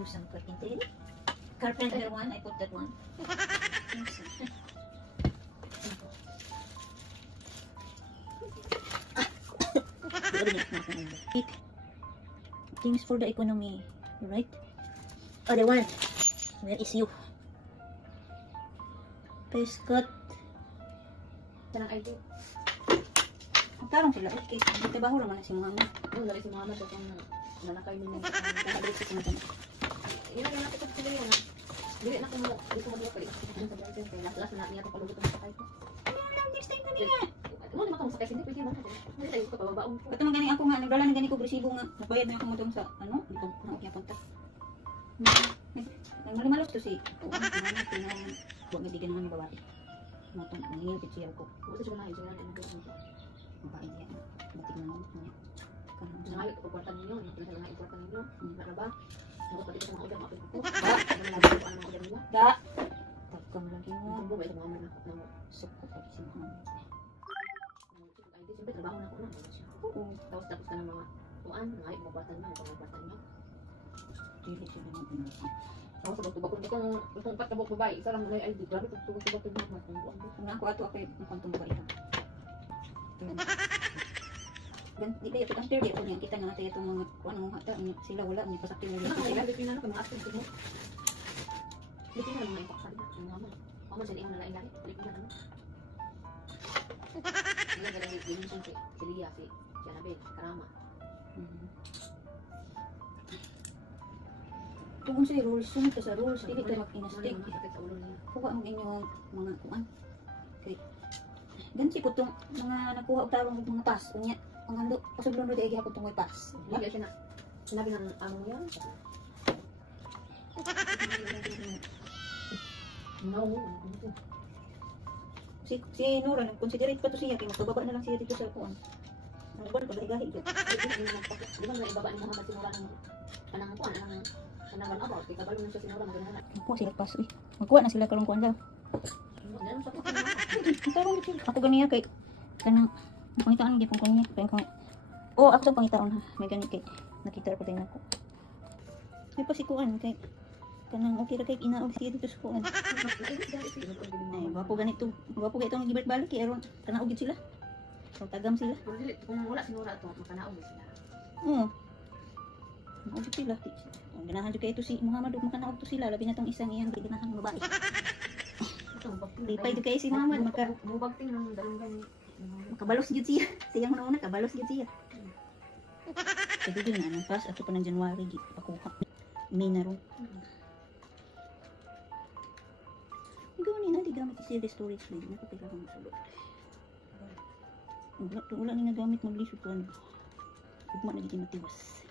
Do some carpentry. Carpenter one, I put that one. Things for the economy, right? Other one. Where is you? Pescot. Kanang ID. Magtarong sila. Okay, trabaho naman na si Muhammad. Oo, lagi si Muhammad at yung nanakay mo ng Nakabalik sa mga tanong. yun ang natin ko sila yun. Dili na ko mo, dito mo dito kayo. Sa boyfriend kay last na niya to palugot ng sakay ko. Next time na niya. Mo di makamo sakay hindi pwede man. Hindi tayo ko pababaon. Ito man ganing ako nga, nagdala na gani ko resibo nga. Nagbayad na ako mo dun sa, ano? Dito, na okay punta. Nagmalumalos to si, huwag nga di ganun ang babae. Matong, nangingin siya ko. Gusto siya na siya na ko. Babae niya, batik na ako niya. Ngayon, ipagkwartan ninyo, hindi na nga ipagkwartan ninyo. Hindi ba? Ako pati sa mga udang ako. Da! Tagkang lagi mo. Ang buhay sa mga mga na Suko pati si Muhammad. Siyempre, trabaho na ako na. Oo. Tapos ka ng mga tuan, ngayon, ipagkwartan niyo, ipagkwartan niyo. Dili siya naman pinasa. Ako sa bagto-bagto itong patabok babae, isa lang may ID. Grabe, tugtog-tugtog na mas. Nga ako ato ako yung pantong babae. Di ba yung after day po niya, kita nga natin itong mga kuwan ng hata, sila wala, may pasakti mo sila. Hindi na mga active mo. Hindi na mga ipaksan na. Ang mama. Mama sila yung nalain lagi. Hindi na naman. Sila galang yung si Lia, si Janabel, si Karama. Kung sa rules, sunod ka sa rules, hindi ka mag-inastig. Sakit sa ulo niya. Kuha ang inyong mga kuwan. Okay. Gansi po itong mga nakuha o tarong mga pass. Unya, ang hando, pasaglondo di ay gihapon itong may pass. Hindi siya na. Sinabi ng amo niya. No. Si Nora, nag-considerate pa to siya, kaya magpababa na lang siya dito sa kuwan. Ano ba, pag-gahi ito. Di ba na ibaba ni Muhammad sinura ng kanang kuwan, kanang one about. Kaya kabalo na siya sinura maganda na. Magkuha sila pass, eh. Magkuha na sila karong kuwan daw. Ganun sa kuwan. Ako ganiya kay kanang pangitaan gyud pong kunya kay kung ako sa pangitaon ha may gani kay nakita ko din ako ay pa si kuan kay kanang okay ra kay inaog siya dito sa kuan ay wapo ganito wapo kay itong gibalik balik kay aron kanaog gyud sila so tagam sila Kung wala sinura ito makanaog sila. Naog gyud sila ang ganahan jud kay ito si Muhammad ug makanaog to sila labi na tong isang iyang ganahan babae lipay jud kay si Muhammad mubagting ng dalawang makabalos gyud siya. Siyang una kabalos gyud siya. Kasi din na pas ato pa ng January gi pakuha. May na ron. Gawin na di gamit si storage lid na kapila kang sulod. Wala ni nagamit maglisod ko ano. Ugma na gid matiwas.